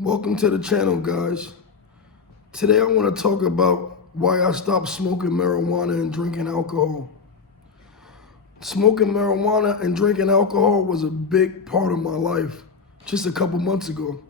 Welcome to the channel, guys. Today I want to talk about why I stopped smoking marijuana and drinking alcohol. Smoking marijuana and drinking alcohol was a big part of my life just a couple months ago.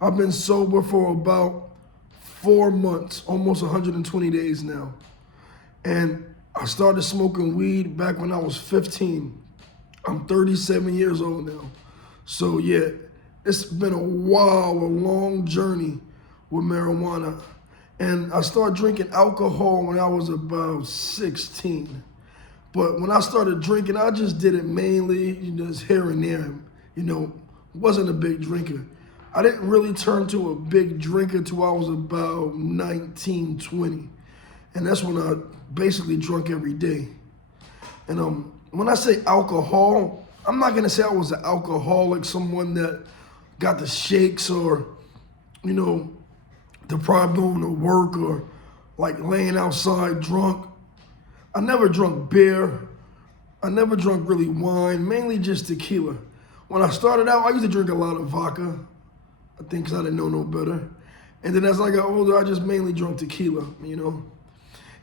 I've been sober for about 4 months, almost 120 days now. And I started smoking weed back when I was 15. I'm 37 years old now. So yeah, it's been a long journey with marijuana. And I started drinking alcohol when I was about 16. But when I started drinking, I just did it mainly, just here and there. Wasn't a big drinker. I didn't really turn to a big drinker till I was about 19, 20. And that's when I basically drank every day. And when I say alcohol, I'm not gonna say I was an alcoholic, someone that got the shakes or, deprived going to work or like laying outside drunk. I never drunk beer. I never drunk really wine, mainly just tequila. When I started out, I used to drink a lot of vodka, I think because I didn't know no better. And then as I got older, I just mainly drank tequila,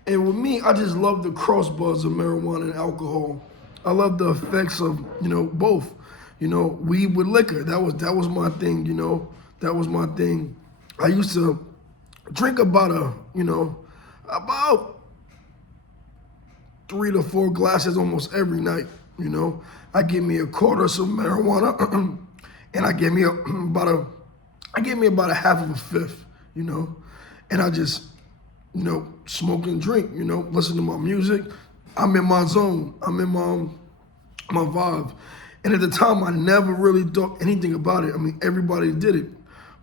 And with me, I just love the cross buzz of marijuana and alcohol. I love the effects of, both. Weed with liquor. That was my thing, That was my thing. I used to drink about 3 to 4 glasses almost every night, I give me a quarter of some marijuana and I give me about a half of a fifth, and I just, smoke and drink, listen to my music. I'm in my zone. I'm in my vibe. And at the time, I never really thought anything about it. Everybody did it.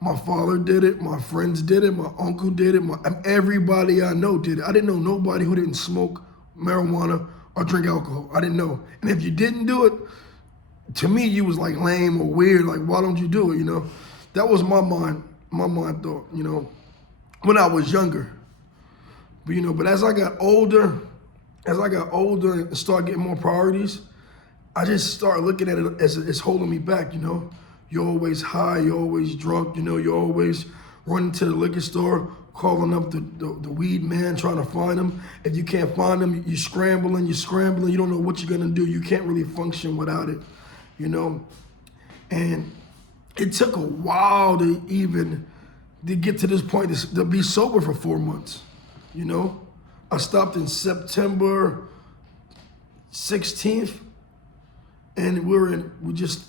My father did it. My friends did it. My uncle did it. Everybody I know did it. I didn't know nobody who didn't smoke marijuana or drink alcohol. I didn't know. And if you didn't do it, to me, you was like lame or weird. Like, why don't you do it, That was my mind thought, when I was younger. But as I got older and started getting more priorities, I just started looking at it as it's holding me back, You're always high, you're always drunk, you're always running to the liquor store, calling up the weed man, trying to find him. If you can't find him, you're scrambling, you don't know what you're gonna do. You can't really function without it, And it took a while to get to this point, to be sober for 4 months, I stopped in September 16th. And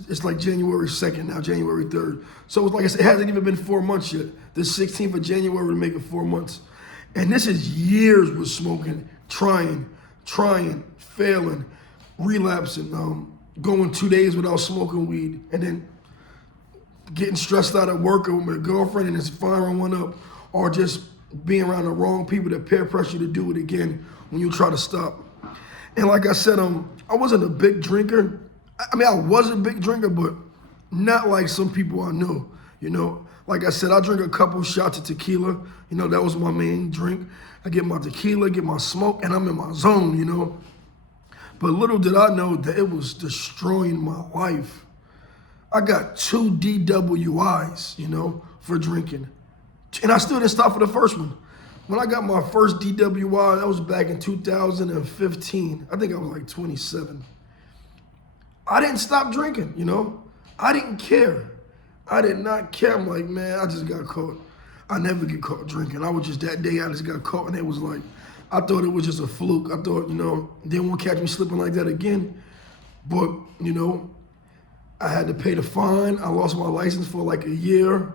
it's like January 2nd now, January 3rd. So it's like I said, it hasn't even been 4 months yet. The 16th of January will make it 4 months. And this is years with smoking, trying, failing, relapsing, going 2 days without smoking weed, and then getting stressed out at work with my girlfriend and just firing one up, or just being around the wrong people that peer pressure you to do it again when you try to stop. And like I said, I wasn't a big drinker. I was a big drinker, but not like some people I know, Like I said, I drink a couple shots of tequila. That was my main drink. I get my tequila, get my smoke, and I'm in my zone, But little did I know that it was destroying my life. I got 2 DWIs, for drinking. And I still didn't stop for the first one. When I got my first DWI, that was back in 2015. I think I was like 27. I didn't stop drinking, I didn't care. I did not care. I'm like, man, I just got caught. I never get caught drinking. I was just that day, I just got caught, and it was like, I thought it was just a fluke. I thought, they won't catch me slipping like that again. But, I had to pay the fine. I lost my license for like a year.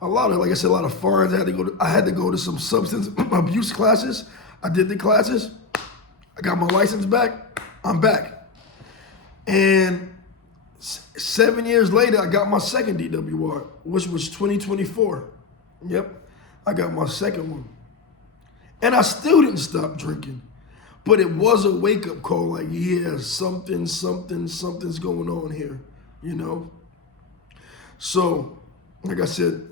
Like I said, a lot of fines. I had to go to some substance abuse classes. I did the classes. I got my license back. I'm back. And 7 years later, I got my second DWI, which was 2024. Yep, I got my second one. And I still didn't stop drinking. But it was a wake-up call, like, yeah, something's going on here, So, like I said,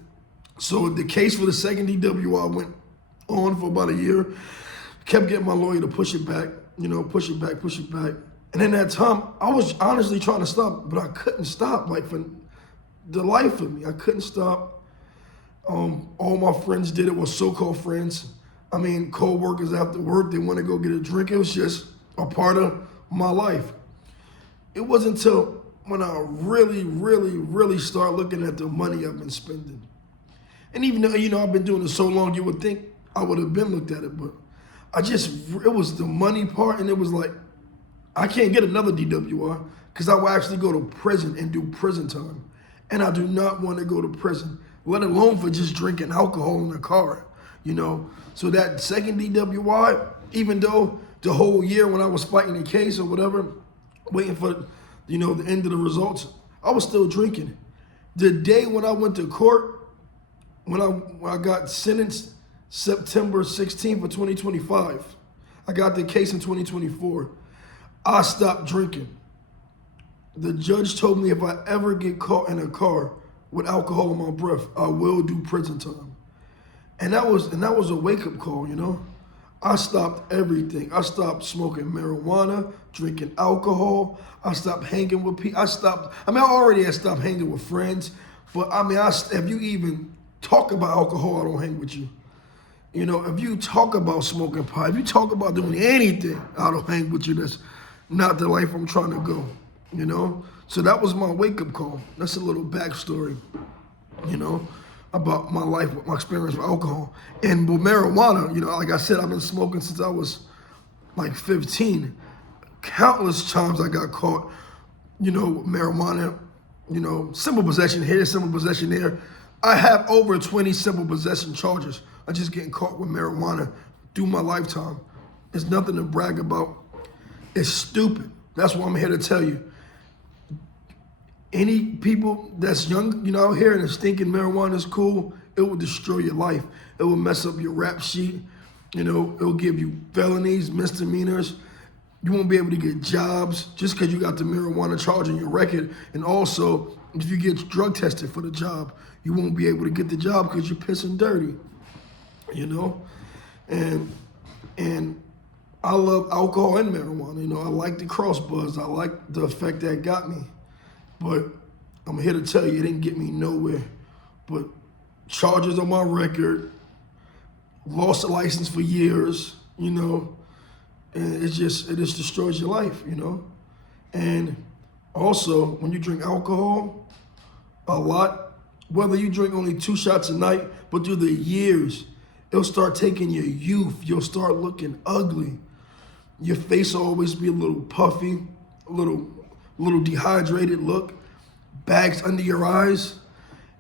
the case for the second DWI went on for about a year. Kept getting my lawyer to push it back, push it back. And in that time, I was honestly trying to stop, but I couldn't stop. Like, for the life of me. I couldn't stop. All my friends did it, were so-called friends. I mean, co-workers after work, they want to go get a drink. It was just a part of my life. It wasn't until when I really start looking at the money I've been spending. And even though, I've been doing it so long, you would think I would have been looked at it, but it was the money part, and it was like, I can't get another DWI because I will actually go to prison and do prison time. And I do not want to go to prison, let alone for just drinking alcohol in the car, So that second DWI, even though the whole year when I was fighting the case or whatever, waiting for, the end of the results, I was still drinking. The day when I went to court, when I got sentenced September 16th of 2025, I got the case in 2024, I stopped drinking. The judge told me if I ever get caught in a car with alcohol in my breath, I will do prison time. And that was a wake-up call, I stopped everything. I stopped smoking marijuana, drinking alcohol. I stopped hanging with people. I already had stopped hanging with friends, but if you even talk about alcohol, I don't hang with you. If you talk about smoking pot, if you talk about doing anything, I don't hang with you. That's not the life I'm trying to go, So that was my wake-up call. That's a little backstory, about my life, my experience with alcohol. And with marijuana, like I said, I've been smoking since I was like 15. Countless times I got caught, with marijuana, simple possession here, simple possession there. I have over 20 simple possession charges. I'm just getting caught with marijuana through my lifetime. It's nothing to brag about. It's stupid. That's what I'm here to tell you. Any people that's young, out here and is thinking marijuana is cool, it will destroy your life. It will mess up your rap sheet. It will give you felonies, misdemeanors. You won't be able to get jobs just because you got the marijuana charge on your record. And also, if you get drug tested for the job, you won't be able to get the job because you're pissing dirty, And I love alcohol and marijuana. I like the cross buzz. I like the effect that got me. But I'm here to tell you, it didn't get me nowhere. But charges on my record, lost a license for years, and it just destroys your life, And also, when you drink alcohol a lot, whether you drink only 2 shots a night, but through the years, it'll start taking your youth. You'll start looking ugly. Your face will always be a little puffy, a little dehydrated look, bags under your eyes.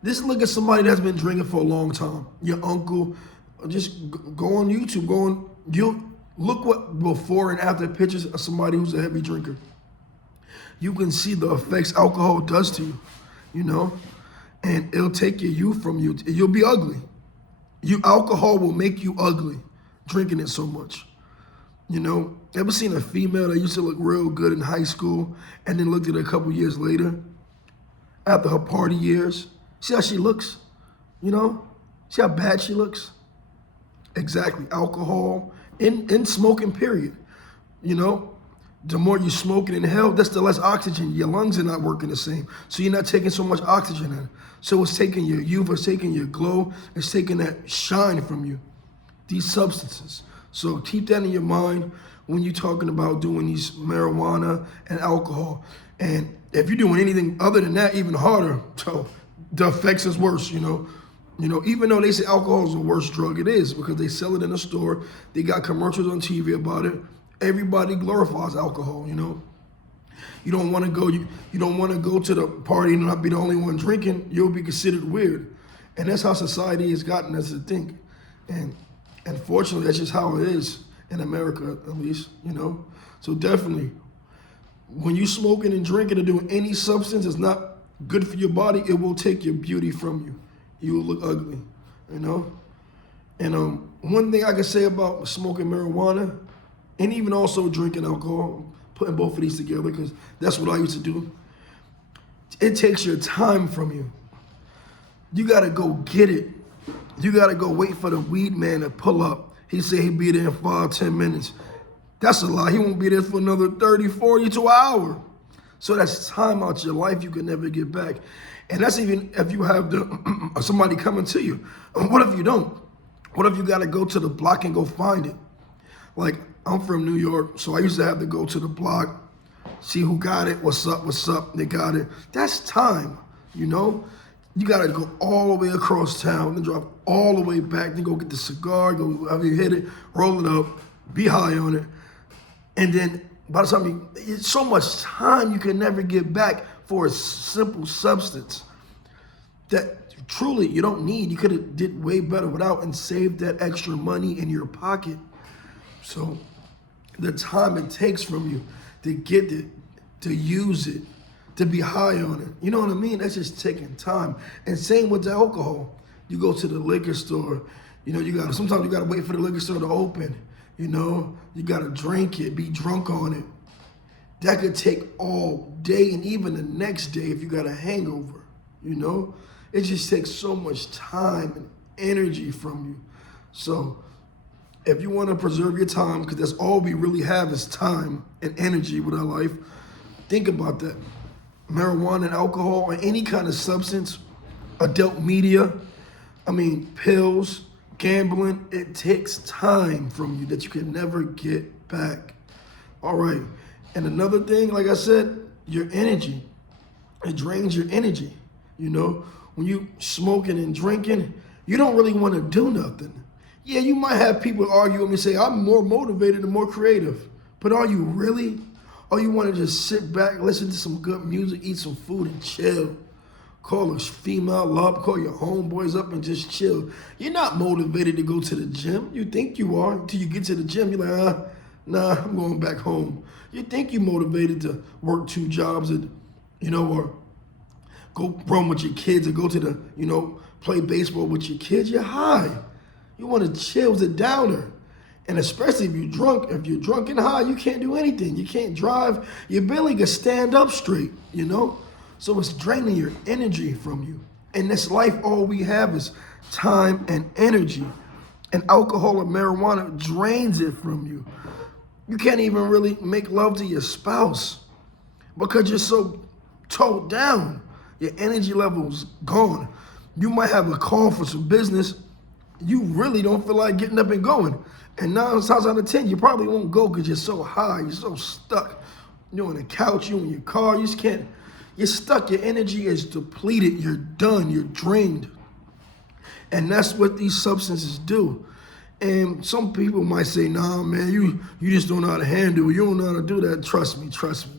Just look at somebody that's been drinking for a long time. Your uncle, just go on YouTube, you'll look what before and after pictures of somebody who's a heavy drinker. You can see the effects alcohol does to you, and it'll take your youth from you. You'll be ugly. Alcohol will make you ugly, drinking it so much. Ever seen a female that used to look real good in high school and then looked at her a couple years later, after her party years? See how she looks? See how bad she looks? Exactly. Alcohol and smoking, period. The more you smoke and inhale, that's the less oxygen. Your lungs are not working the same. So you're not taking so much oxygen in. So it's taking your youth, it's taking your glow, it's taking that shine from you, these substances. So keep that in your mind when you're talking about doing these marijuana and alcohol. And if you're doing anything other than that, even harder, so the effects is worse, Even though they say alcohol is the worst drug, it is, because they sell it in a store. They got commercials on TV about it. Everybody glorifies alcohol, You don't want to go. You don't want to go to the party and not be the only one drinking. You'll be considered weird, and that's how society has gotten us to think. And unfortunately, that's just how it is in America, at least. So definitely, when you smoking and drinking and doing any substance that's not good for your body, it will take your beauty from you. You will look ugly, And one thing I can say about smoking marijuana, and even also drinking alcohol, putting both of these together, because that's what I used to do. It takes your time from you. You got to go get it. You got to go wait for the weed man to pull up. He said he'd be there in 5-10 minutes. That's a lie. He won't be there for another 30, 40 to an hour. So that's time out your life you can never get back. And that's even if you have somebody coming to you. What if you don't? What if you got to go to the block and go find it? Like, I'm from New York, so I used to have to go to the block, see who got it, what's up, they got it. That's time, you know? You gotta go all the way across town, then drive all the way back, then go get the cigar, go wherever you hit it, roll it up, be high on it. And then by the time it's so much time you can never get back for a simple substance that truly you don't need. You could have did way better without and saved that extra money in your pocket. So the time it takes from you to get it, to use it, to be high on it, you know what I mean? That's just taking time. And same with the alcohol. You go to the liquor store, you know, sometimes you gotta wait for the liquor store to open, you know? You gotta drink it, be drunk on it. That could take all day and even the next day if you got a hangover, you know? It just takes so much time and energy from you. So if you want to preserve your time, because that's all we really have is time and energy with our life, think about that. Marijuana and alcohol or any kind of substance, adult media, pills, gambling, it takes time from you that you can never get back. All right. And another thing, like I said, your energy. It drains your energy. You know, when you smoking and drinking, you don't really want to do nothing. Yeah, you might have people argue with me and say, I'm more motivated and more creative. But are you really? Or you want to just sit back, listen to some good music, eat some food and chill? Call a female up, call your homeboys up and just chill. You're not motivated to go to the gym. You think you are until you get to the gym. You're like, nah, I'm going back home. You think you're motivated to work 2 jobs, and, you know, or go run with your kids or go to the, you know, play baseball with your kids. You're high. You want to chill. It's a downer. And especially if you're drunk and high, you can't do anything. You can't drive. You barely can stand up straight, you know? So it's draining your energy from you. In this life, all we have is time and energy. And alcohol and marijuana drains it from you. You can't even really make love to your spouse because you're so toned down. Your energy level's gone. You might have a call for some business. You really don't feel like getting up and going. And 9 times out of 10, you probably won't go because you're so high, you're so stuck. You're on the couch, you're in your car, you just can't, you're stuck, your energy is depleted, you're done, you're drained. And that's what these substances do. And some people might say, nah, man, you just don't know how to handle it. You don't know how to do that. Trust me,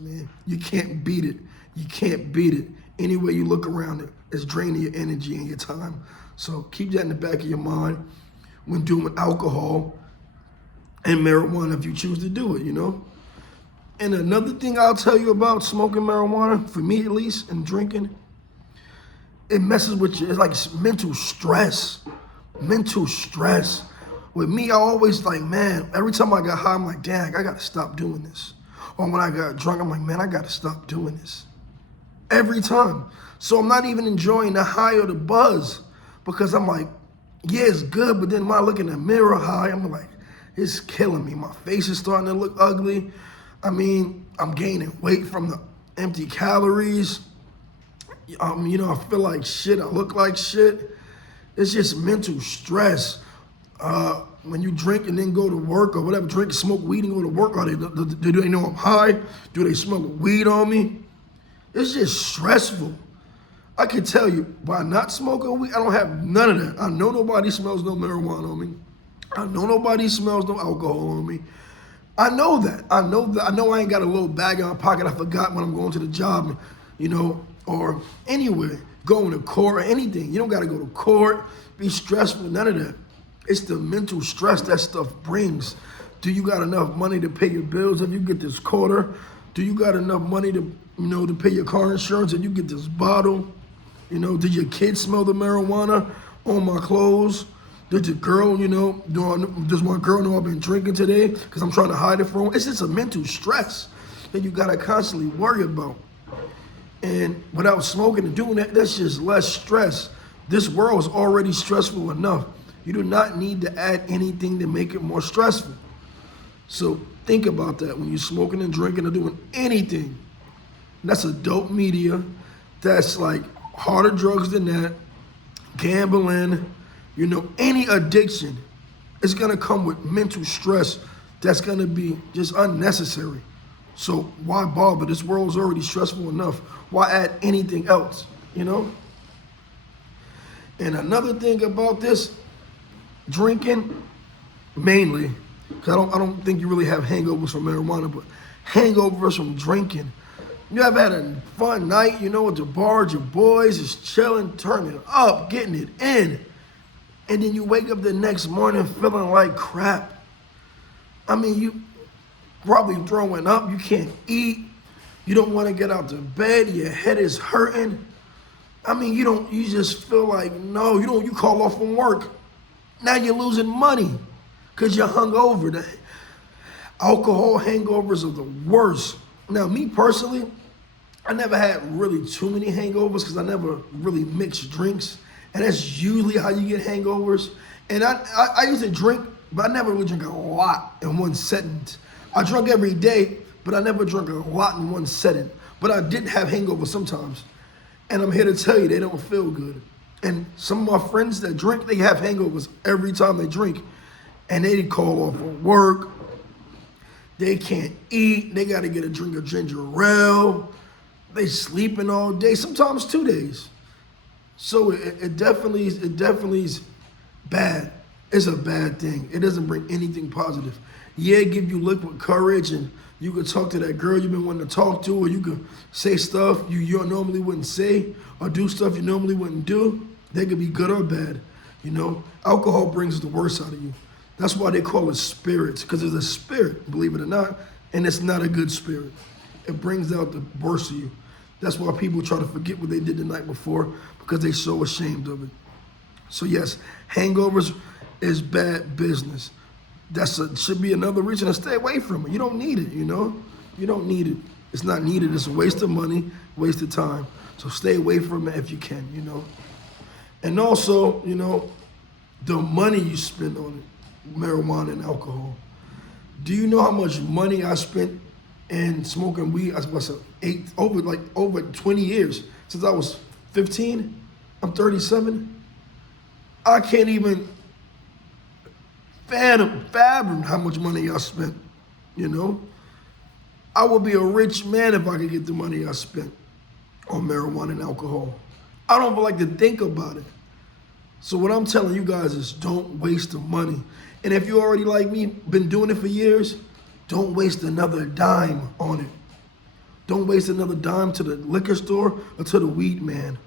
man. You can't beat it. You can't beat it. Any way you look around it, it's draining your energy and your time. So keep that in the back of your mind when doing alcohol and marijuana if you choose to do it, you know? And another thing I'll tell you about smoking marijuana, for me at least, and drinking, it messes with you. It's like mental stress. Mental stress. With me, I always like, man, every time I got high, I'm like, dang, I gotta stop doing this. Or when I got drunk, I'm like, man, I gotta stop doing this. Every time. So I'm not even enjoying the high or the buzz because I'm like, yeah, it's good, but then when I look in the mirror high, I'm like, it's killing me. My face is starting to look ugly. I'm gaining weight from the empty calories. You know, I feel like shit. I look like shit. It's just mental stress. When you drink and then go to work or whatever, drink, smoke weed and go to work, do they know I'm high? Do they smell the weed on me? It's just stressful. I can tell you, by not smoking weed, I don't have none of that. I know nobody smells no marijuana on me. I know nobody smells no alcohol on me. I know that. I know I ain't got a little bag in my pocket I forgot when I'm going to the job, you know, or anywhere, going to court or anything. You don't got to go to court, be stressful, none of that. It's the mental stress that stuff brings. Do you got enough money to pay your bills if you get this quarter? Do you got enough money to, you know, to pay your car insurance if you get this bottle? You know, did your kids smell the marijuana on my clothes? Did your girl, you know, does my girl know I've been drinking today because I'm trying to hide it from her? It's just a mental stress that you got to constantly worry about. And without smoking and doing that, that's just less stress. This world is already stressful enough. You do not need to add anything to make it more stressful. So think about that when you're smoking and drinking or doing anything. That's adult media. That's like harder drugs than that. Gambling, any addiction is gonna come with mental stress that's gonna be just unnecessary. So why bother? This world's already stressful enough. Why add anything else, And another thing about this, drinking, mainly, because I don't think you really have hangovers from marijuana, but hangovers from drinking. You ever had a fun night, at the bar, your boys, just chilling, turning it up, getting it in, and then you wake up the next morning feeling like crap. I mean, you probably throwing up, you can't eat, you don't want to get out to bed, your head is hurting. I mean, you just feel like, no, you call off from work. Now you're losing money because you're hungover. The alcohol hangovers are the worst. Now, me personally, I never had really too many hangovers because I never really mixed drinks. And that's usually how you get hangovers. And I used to drink, but I never really drink a lot in one setting. I drunk every day, but I never drank a lot in one setting. But I did have hangovers sometimes. And I'm here to tell you, they don't feel good. And some of my friends that drink, they have hangovers every time they drink. And they call off from work. They can't eat. They got to get a drink of ginger ale. They sleeping all day, sometimes 2 days. So it definitely is bad. It's a bad thing. It doesn't bring anything positive. Yeah, it give you liquid courage, and you could talk to that girl you've been wanting to talk to, or you could say stuff you normally wouldn't say, or do stuff you normally wouldn't do. They could be good or bad. Alcohol brings the worst out of you. That's why they call it spirits, because it's a spirit, believe it or not, and it's not a good spirit. It brings out the worst of you. That's why people try to forget what they did the night before, because they're so ashamed of it. So yes, hangovers is bad business. Should be another reason to stay away from it. You don't need it, You don't need it. It's not needed. It's a waste of money, waste of time. So stay away from it if you can, And also, the money you spend on it, marijuana and alcohol. Do you know how much money I spent in smoking weed? Over 20 years since I was 15. I'm 37. I can't even fathom how much money I spent. I would be a rich man if I could get the money I spent on marijuana and alcohol. I don't even like to think about it. So what I'm telling you guys is don't waste the money. And if you already like me, been doing it for years, don't waste another dime on it. Don't waste another dime to the liquor store or to the weed man.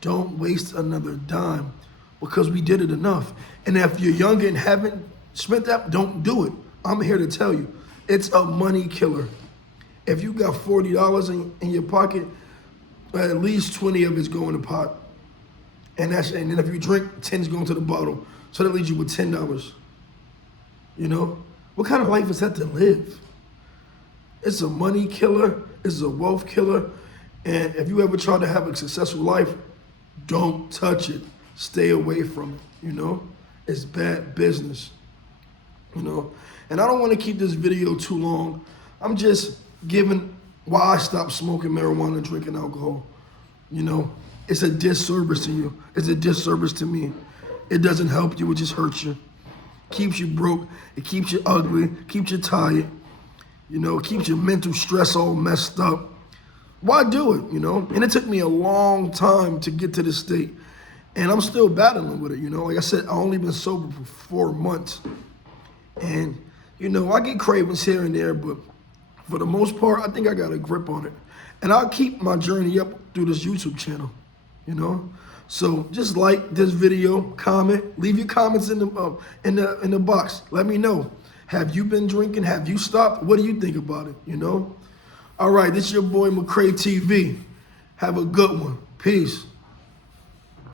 Don't waste another dime because we did it enough. And if you're younger and haven't spent that, don't do it. I'm here to tell you, it's a money killer. If you got $40 in your pocket, at least 20 of it's going to pot. And then if you drink, 10's going to the bottle. So that leaves you with $10. What kind of life is that to live? It's a money killer. It's a wealth killer. And if you ever try to have a successful life, don't touch it. Stay away from it, It's bad business, And I don't want to keep this video too long. I'm just giving why I stopped smoking marijuana and drinking alcohol. It's a disservice to you. It's a disservice to me. It doesn't help you. It just hurts you. Keeps you broke. It keeps you ugly. Keeps you tired. Keeps your mental stress all messed up. Why do it, And it took me a long time to get to this state. And I'm still battling with it, Like I said, I only been sober for 4 months. And, I get cravings here and there, but for the most part, I think I got a grip on it. And I'll keep my journey up through this YouTube channel, So just like this video, comment, leave your comments in the box. Let me know. Have you been drinking? Have you stopped? What do you think about it? All right, this is your boy McCray TV. Have a good one. Peace.